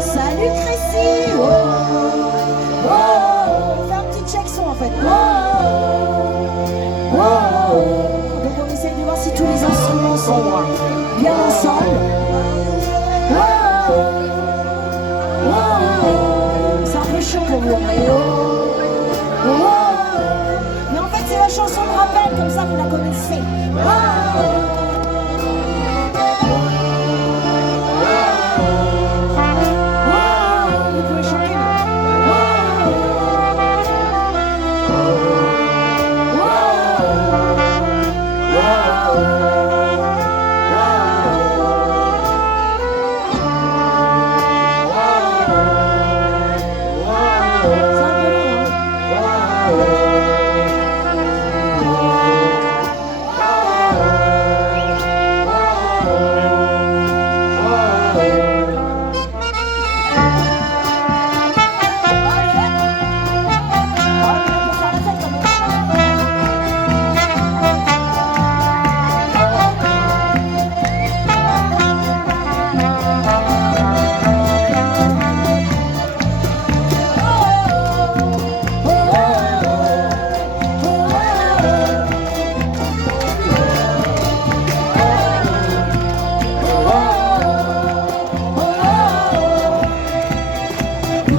Salut Crécy. On fait un petit check son en fait. Donc on essaye de voir si tous les instruments sont bien ensemble. C'est un peu chaud pour vous, mais en fait c'est la chanson de rappel, comme ça vous la connaissez.